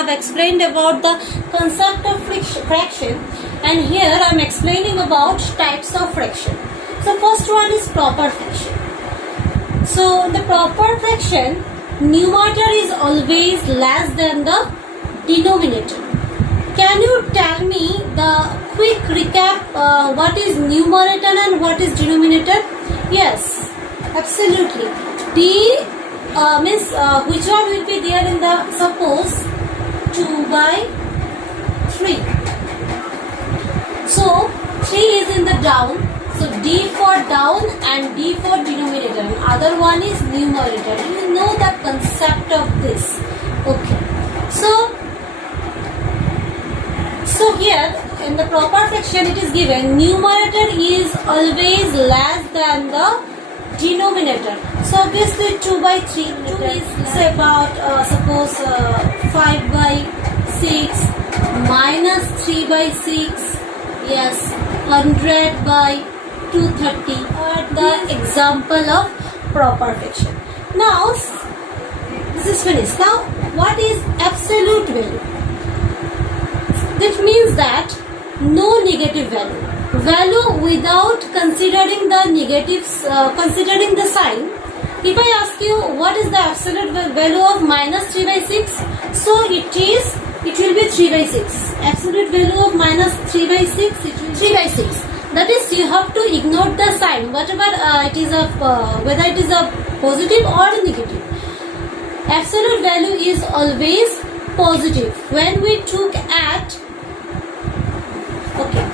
have explained about the concept of fraction, and here I am explaining about types of fraction. So first one is proper fraction. So the proper fraction, numerator is always less than the denominator. Can you tell me the quick recap what is numerator and what is denominator? Yes, absolutely. D means which one will be there in the, suppose 2 by 3. So 3 is in the down. So D for down and D for denominator. And other one is numerator. You know the concept of this. Okay. So here in the proper fraction it is given numerator is always less than the denominator. So obviously 2 by 3 is say about suppose 5 by 6 minus 3 by 6, yes, 100 by 230 are the example of proper fraction. Now this is finished. Now what is absolute value? That means that no negative value. Value without considering the negatives, considering the sign. If I ask you what is the absolute value of minus 3 by 6, so it will be 3 by 6. Absolute value of minus 3 by 6, it will be 3 by 6. That is, you have to ignore the sign, whatever it is of, whether it is a positive or a negative. Absolute value is always positive. When we took at, okay,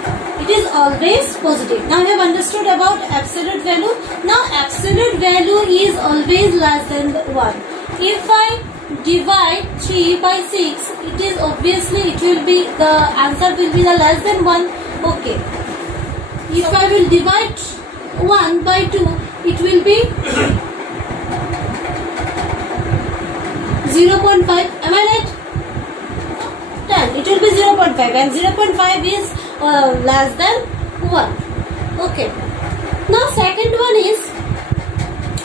it is always positive. Now you have understood about absolute value. Now absolute value is always less than 1. If I divide 3 by 6, it is obviously it will be, the answer will be the less than 1. Okay. If I will divide 1 by 2, it will be 0.5. Am I right? 10. It will be 0.5 and 0.5 is less than 1. Okay. Now second one is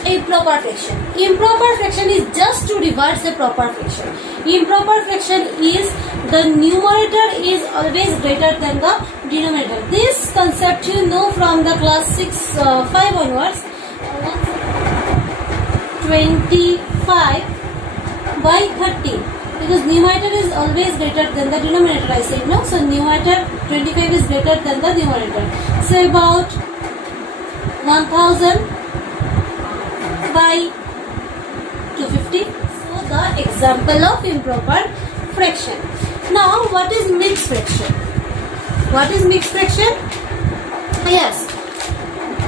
improper fraction. Improper fraction is just to reverse the proper fraction. Improper fraction is the numerator is always greater than the denominator. This concept you know from the class 5 onwards. 25 by 30. Because numerator is always greater than the denominator, I said no. So numerator 25 is greater than the numerator. Say about 1000 by 250. So the example of improper fraction. Now what is mixed fraction? What is mixed fraction? Yes,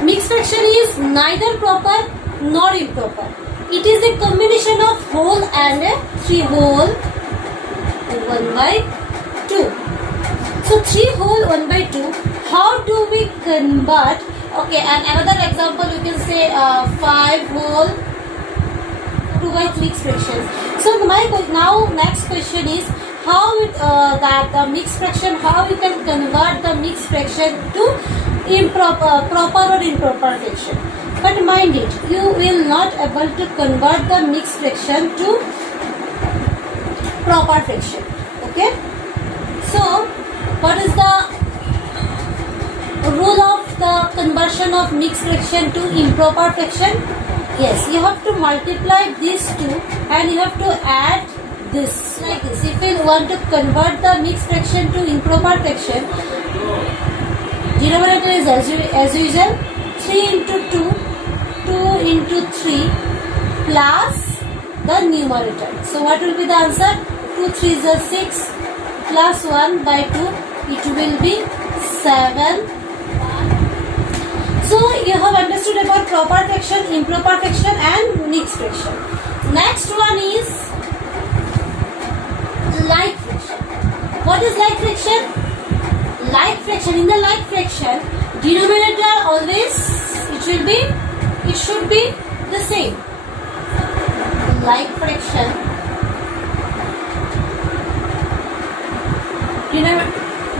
mixed fraction is neither proper nor improper. It is a combination of whole and a 3 whole 1 by 2. So 3 whole 1 by 2. How do we convert? Okay, and another example you can say 5 whole 2 by 3 fractions. So now next question is how that the mixed fraction, how you can convert the mixed fraction to proper or improper fraction. But mind it, you will not able to convert the mixed fraction to proper fraction. Okay. So what is the rule of the conversion of mixed fraction to improper fraction? Yes, you have to multiply these two and you have to add this like this. If you want to convert the mixed fraction to improper fraction, denominator is as usual 3 into 2, 2 into 3 plus the numerator. So what will be the answer? 2 3 is 6 plus 1 by 2, it will be 7. So you have understood about proper fraction, improper fraction and mixed fraction. Next one is like fraction. What is like fraction? Like fraction, in the like fraction, denominator always it should be the same. Like fraction,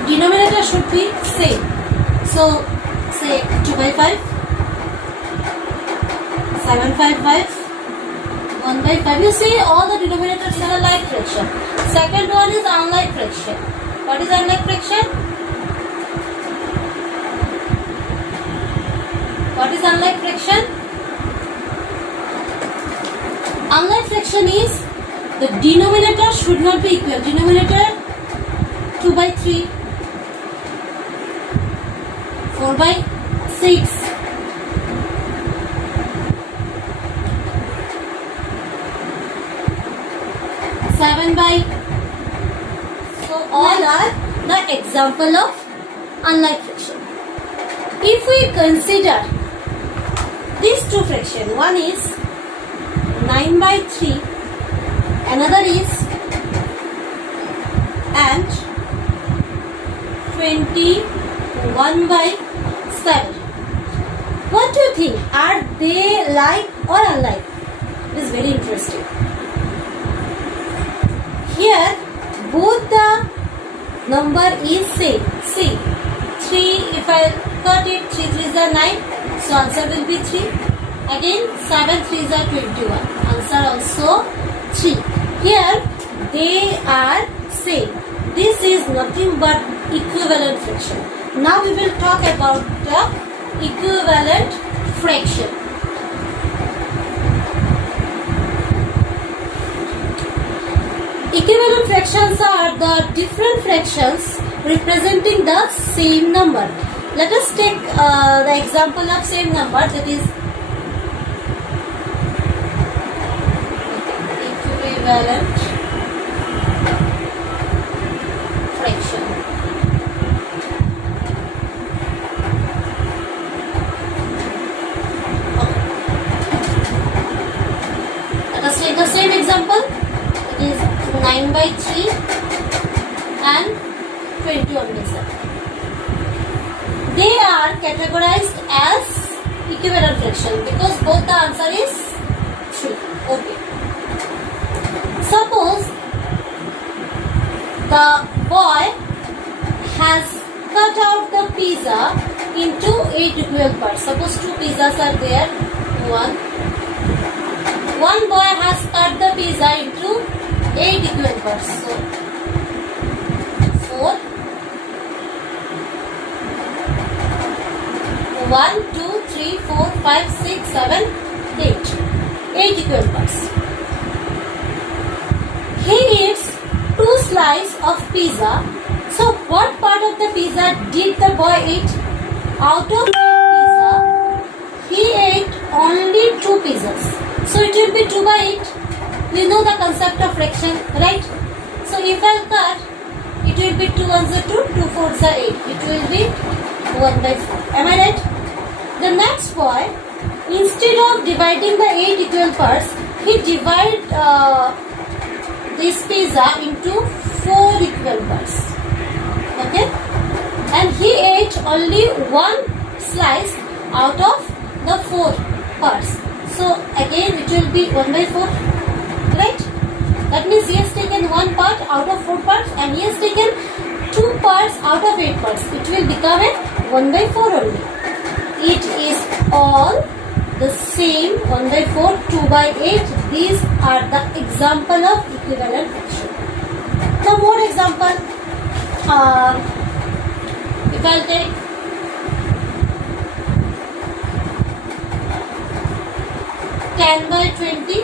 denominator should be same. So say 2 by 5, 7 5 5, 1 by 5. You see all the denominators are like fraction. Second one is unlike fraction. What is unlike fraction? What is unlike fraction? Unlike fraction is the denominator should not be equal. Denominator 2 by 3, 4 by 6, 7 by. So all are the example of unlike fraction. If we consider these two fractions, one is 9 by 3, another is and 21 by 7. What do you think? Are they like or unlike? It is very interesting. Here both the number is same. See, 3, if I cut it, 3 3s are 9, so answer will be 3. Again 7 3s are 21, answer also 3. Here they are same. This is nothing but equivalent fraction. Now we will talk about the equivalent fraction. Equivalent fractions are the different fractions representing the same number. Let us take the example of same number, that is equivalent fraction. Okay. Let us take the same example. It is 9 by 3 and 21 by 7. They are categorized as equivalent fraction because both the answer is 3. Okay. Suppose the boy has cut out the pizza into 8 equal parts. Suppose 2 pizzas are there. One boy has cut the pizza into 8 equal parts. So 4, 1, 2, 3, 4, 5, 6, 7, 8. 8 equal parts. He eats 2 slices of pizza. So what part of the pizza did the boy eat? Out of 8 pizza, he ate only 2 pizzas. So it will be 2 by 8. We know the concept of fraction, right? So if I cut, it will be 2 ones are 2, 2 fours are 8. It will be 1 by 4. Am I right? The next boy, instead of dividing the 8 equal parts, he divided this pizza into 4 equal parts. Okay? And he ate only 1 slice out of the 4 parts. So again it will be 1 by 4. Right? That means he has taken 1 part out of 4 parts and he has taken 2 parts out of 8 parts. It will become a 1 by 4 only. It is all the same. 1 by 4, 2 by 8. These are the example of equivalent fraction. Now more example. If I'll take 10 by 20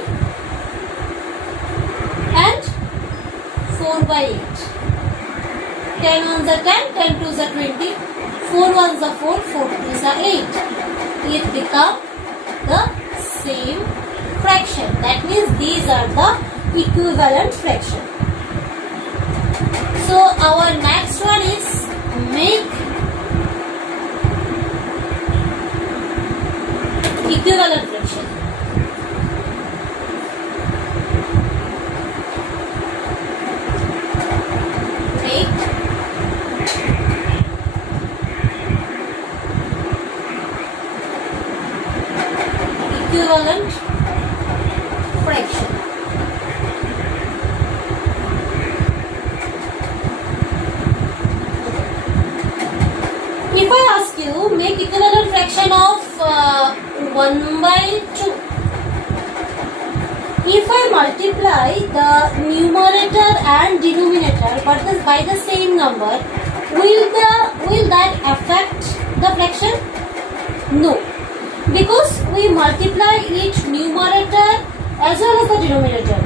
and 4 by 8. 10 ones are 10, 10 twos are 20, 4 ones are 4, 4 twos are 8. It become the same fraction. That means these are the equivalent fraction. So our next one is make equivalent fraction. Make equivalent fraction. If I ask you, make equivalent fraction of 1 by 2. if I multiply the numerator and denominator but by the same number, will that affect the fraction? No, because we multiply each numerator as well as the denominator.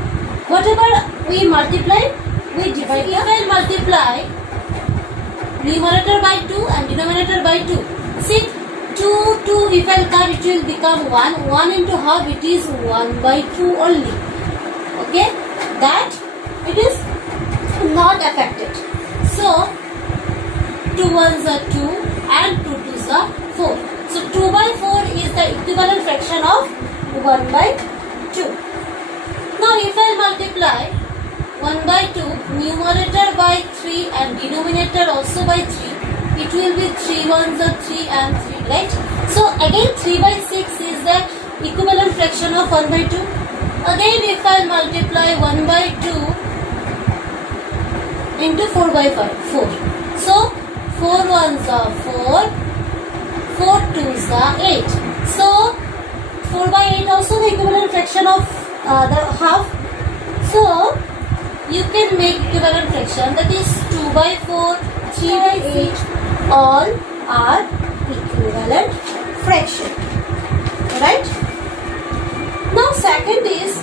Whatever we multiply, we divide. If I multiply numerator by 2 and denominator by 2, see 2 if I cut, it will become 1. 1 into half, it is 1 by 2 only. Okay, that it is not affected. So 2 ones are 2 and 2 twos are 4. So 2 by 4 is the equivalent fraction of 1 by 2. Now if I multiply 1 by 2, numerator by 3 and denominator also by 3, it will be 3 ones are 3 and 3, right? So again 3 by 6 is the equivalent fraction of 1 by 2. Again if I multiply 1 by 2 into 4 by 5, 4. So 4 ones are 4, 4 twos are 8. So 4 by 8 also the equivalent fraction of the half. So you can make equivalent fraction, that is 2 by 4, 3 by 8, all are equivalent fraction, right? Now second is,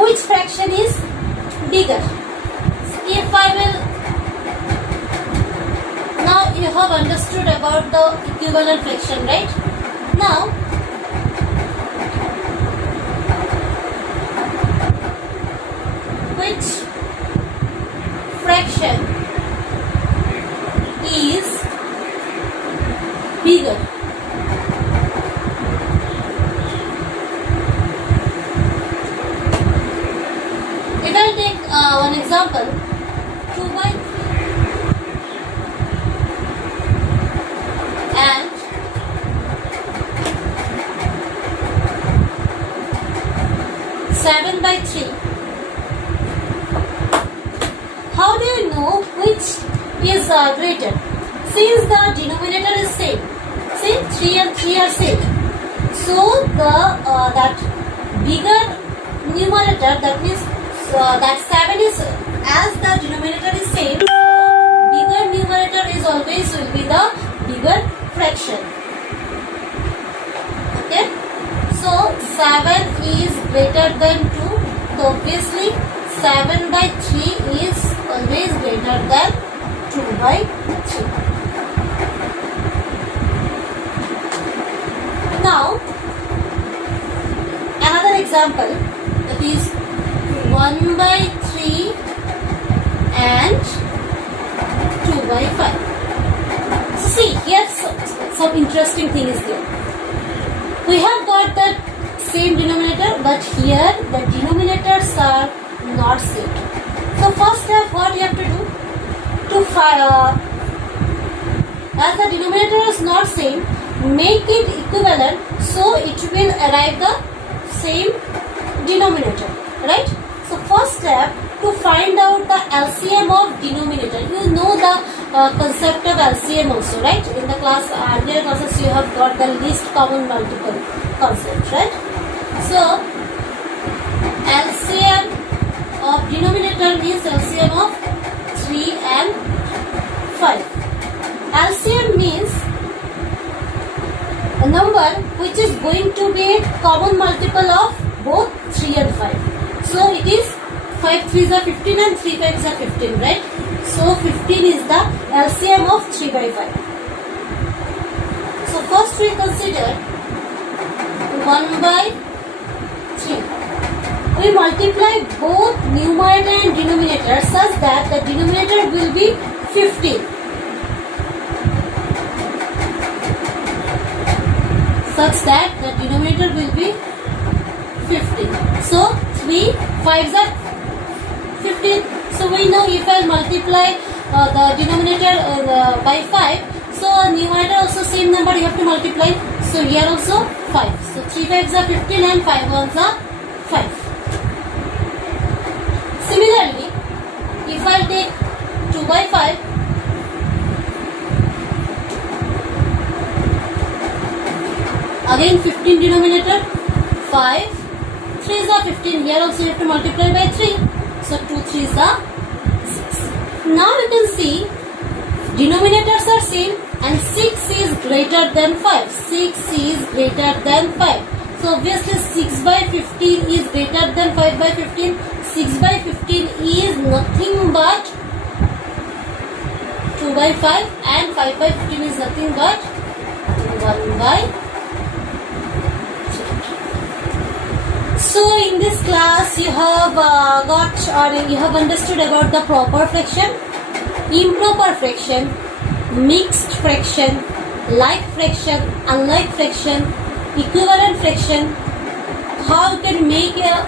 which fraction is bigger? If I will, now you have understood about the equivalent fraction, right? Now which fraction is bigger? If I take one example, 2 by 3 and 7 by 3. How do you know which is greater? Since the denominator is same, see 3 and 3 are same, so the that bigger numerator, that means that 7 is, as the denominator is same, so bigger numerator is always will be the bigger fraction. Okay, so 7 is greater than 2, so obviously 7 by 3 is always greater than 2 by 3. Now another example, that is 1 by 3 and 2 by 5. So see, here some interesting thing is there. We have got the same denominator, but here the denominators are not same. So first step, what you have to do? As the denominator is not same, make it equivalent, so it will arrive the same denominator, right? So first step, to find out the LCM of denominator. You know the concept of LCM also, right? In the class, earlier classes you have got the least common multiple concept, right? So LCM of denominator is LCM of 3 and 5. LCM means a number which is going to be a common multiple of both 3 and 5. So it is 5 3s are 15 and 3 5s are 15, right? So 15 is the LCM of 3 by 5. So first we consider 1 by 3. We multiply both numerator and denominator such that the denominator will be 15. Such that the denominator will be 15. So 3 5s are 15. So we know if I multiply the denominator by 5, so numerator also same number you have to multiply. So here also 5. So 3 5s are 15 and 5 1s are 5. Similarly, if I take 2 by 5, again 15 denominator, 5 3s are 15. Here also you have to multiply by 3. So 2 3s are 6. Now you can see denominators are same and 6 is greater than 5. 6 is greater than 5. So obviously 6 by 15 is greater than 5 by 15. 6 by 15 is nothing but 2 by 5 and 5 by 15 is nothing but 1 by 3. So in this class you have you have understood about the proper fraction, improper fraction, mixed fraction, like fraction, unlike fraction, equivalent fraction, how you can make a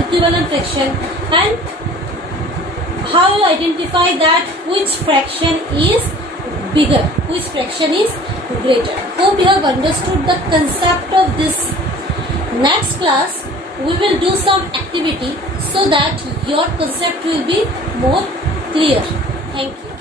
equivalent fraction, and how you identify that which fraction is bigger, which fraction is greater. Hope you have understood the concept of this. Next class we will do some activity so that your concept will be more clear. Thank you.